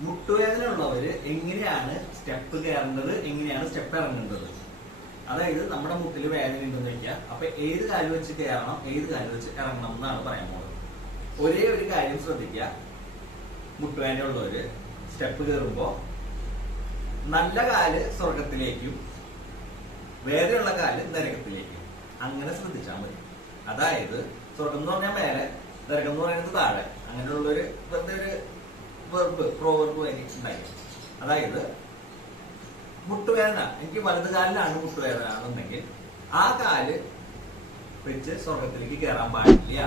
മുട്ടുവേദന ഉള്ളവര് എങ്ങനെയാണ് സ്റ്റെപ്പ് കയറേണ്ടത് എങ്ങനെയാണ് സ്റ്റെപ്പ് ഇറങ്ങേണ്ടത്? അതായത് നമ്മുടെ മുട്ടിൽ വേദന ഉണ്ടെന്ന് വെച്ചാൽ അപ്പൊ ഏത് കാൽ വെച്ച് കയറണം ഏത് കാൽ വെച്ച് ഇറങ്ങണം എന്നാണ് പറയാൻ പോകുന്നത്. ഒരേ ഒരു കാര്യം ശ്രദ്ധിക്കുക. മുട്ടുവേദന ഉള്ളവര് സ്റ്റെപ്പ് കയറുമ്പോ നല്ല കാൽ സ്വർഗത്തിലേക്കും വേദനയുള്ള കാൽ നരകത്തിലേക്കും. അങ്ങനെ ശ്രദ്ധിച്ചാൽ മതി. അതായത് സ്വർഗം എന്ന് പറഞ്ഞാൽ മേലെ നരകം എന്ന് പറയുന്നത് താഴെ. അങ്ങനെയുള്ള ഒരു വെറുതെ ഒരു വെർബ് പ്രോവർബ് അതായത് മുട്ടുവേദന. എനിക്ക് വലത് കാലിലാണ് മുട്ടുവേദന ആണെന്നുണ്ടെങ്കിൽ ആ കാൽ വെച്ച് സ്വർഗത്തിലേക്ക് കയറാൻ പാടില്ല.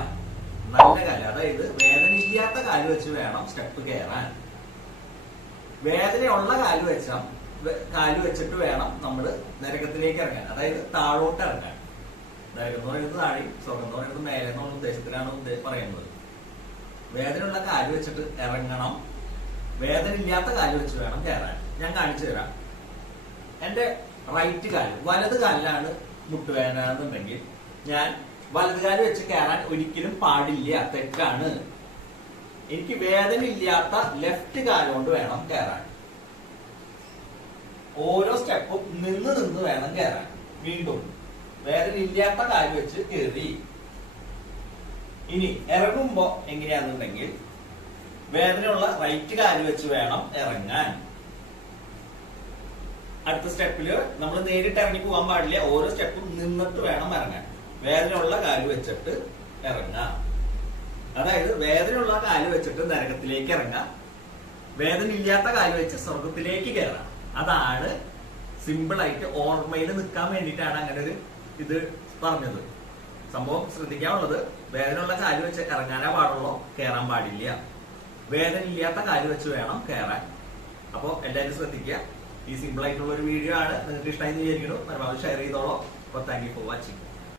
നല്ല കാൽ. അതായത് വേദന ഇല്ലാത്ത കാൽ വെച്ച് വേണം സ്റ്റെപ്പ് കയറാൻ വേദനയുള്ള കാൽ വെച്ചാൽ കാൽ വെച്ചിട്ട് വേണം നമ്മൾ നരകത്തിലേക്ക് ഇറങ്ങാൻ. അതായത് താഴോട്ട് ഇറങ്ങാൻ. നരകം എന്ന് പറയുന്നത് താഴെ സ്വർഗം എന്ന് പറയുന്നത് മേലെ എന്നുള്ള ഉദ്ദേശത്തിലാണ് പറയുന്നത്. വേദനയുള്ള കാൽ വെച്ചിട്ട് ഇറങ്ങണം. വേദന ഇല്ലാത്ത കാൽ വെച്ച് വേണം കയറാൻ. ഞാൻ കാണിച്ചു തരാം. എന്റെ റൈറ്റ് കാൽ വലത് കാലിലാണ് മുട്ടുവേദന എന്നുണ്ടെങ്കിൽ ഞാൻ വലത് കാൽ വെച്ച് കയറാൻ ഒരിക്കലും പാടില്ല തെറ്റാണ്. എനിക്ക് വേദന ഇല്ലാത്ത ലെഫ്റ്റ് കാലുകൊണ്ട് വേണം കയറാൻ. ഓരോ സ്റ്റെപ്പും നിന്ന് നിന്ന് വേണം കയറാൻ. വീണ്ടും വേദന ഇല്ലാത്ത കാൽ വെച്ച് കയറി. ഇനി ഇറങ്ങുമ്പോ എങ്ങനെയാണെന്നുണ്ടെങ്കിൽ വേദനയുള്ള റൈറ്റ് കാൽ വെച്ച് വേണം ഇറങ്ങാൻ. അടുത്ത സ്റ്റെപ്പിൽ നമ്മൾ നേരിട്ട് ഇറങ്ങി പോകാൻ പാടില്ല. ഓരോ സ്റ്റെപ്പും നിന്നിട്ട് വേണം ഇറങ്ങാൻ. വേദനയുള്ള കാൽ വെച്ചിട്ട് ഇറങ്ങാം. അതായത് വേദനയുള്ള കാൽ വെച്ചിട്ട് നരകത്തിലേക്ക് ഇറങ്ങാം. വേദന ഇല്ലാത്ത കാൽ വെച്ച് സ്വർഗത്തിലേക്ക് കയറാം. അതാണ് സിമ്പിൾ ആയിട്ട് ഓർമ്മയിൽ നിൽക്കാൻ വേണ്ടിയിട്ടാണ് അങ്ങനെ ഒരു ഇത് പറഞ്ഞത്. സംഭവം ശ്രദ്ധിക്കാനുള്ളത് വേദനയുള്ള കാൽ വെച്ച് ഇറങ്ങാനേ പാടുള്ളൂ കയറാൻ പാടില്ല. വേദന ഇല്ലാത്ത കാൽ വെച്ച് വേണം കയറാൻ അപ്പോൾ എല്ലാവരും ശ്രദ്ധിക്കുക. ഈ സിമ്പിൾ ആയിട്ടുള്ള ഒരു വീഡിയോ ആണ്. നിങ്ങൾക്ക് ഇഷ്ടമായി വിചാരിക്കുന്നു. പരമാവധി ഷെയർ ചെയ്തോളൂ. അപ്പോൾ താങ്ക് യു ഫോർ വാച്ചിങ്